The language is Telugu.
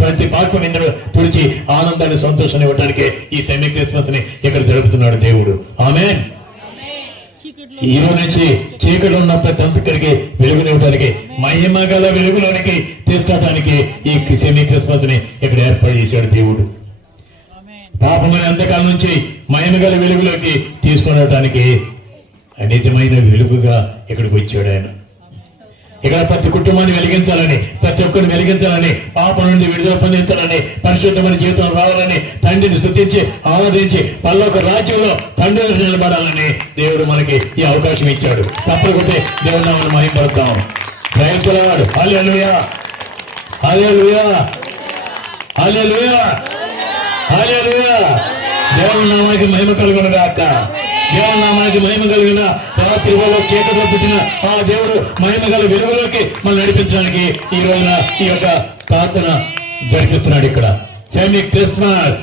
ప్రతి పాపం నిందను తుడిచి ఆనందాన్ని సంతోషాన్ని ఇవ్వడానికి ఈ సెమీ క్రిస్మస్ ని ఇక్కడ జరుపుతున్నాడు దేవుడు. ఆమేన్. ఈ రోజు నుంచి చీకటి ఉన్న ప్రతి అంతకరికి వెలుగునివ్వడానికి, మహిమ గల వెలుగులోనికి తీసుకురావడానికి ఈ సెమీ క్రిస్మస్ ని ఇక్కడ ఏర్పాటు చేశాడు దేవుడు. పాపమైన అంతకాలం నుంచి మహిమ గల వెలుగులోకి తీసుకురావడానికి నిజమైన వెలుగుగా ఇక్కడికి వచ్చాడు ఆయన. ఇక్కడ ప్రతి కుటుంబాన్ని వెలిగించాలని, ప్రతి ఒక్కరిని వెలిగించాలని, పాపం నుండి విడుదల పొందించాలని, పరిశుద్ధమైన జీవితం రావాలని, తండ్రిని స్తుతించి ఆరాధించి పరలోక రాజ్యంలో తండ్రిని నిలబడాలని దేవుడు మనకి ఈ అవకాశం ఇచ్చాడు. చప్పలు కొట్టి దేవుని నామమును మహిమపరుద్దాం. Praise the Lord. Hallelujah, hallelujah, hallelujah, hallelujah. దేవుని నామానికి మహిమ కలుగును గాక. దేవుని నామానికి మహిమ కలిగిన రాత్రిలో చీకటిలో పుట్టిన ఆ దేవుడు మహిమ గల వెలుగులోకి మనం నడిపించడానికి ఈ రోజున ఈ యొక్క ప్రార్థన జరిపిస్తున్నాడు ఇక్కడ. Semi Christmas.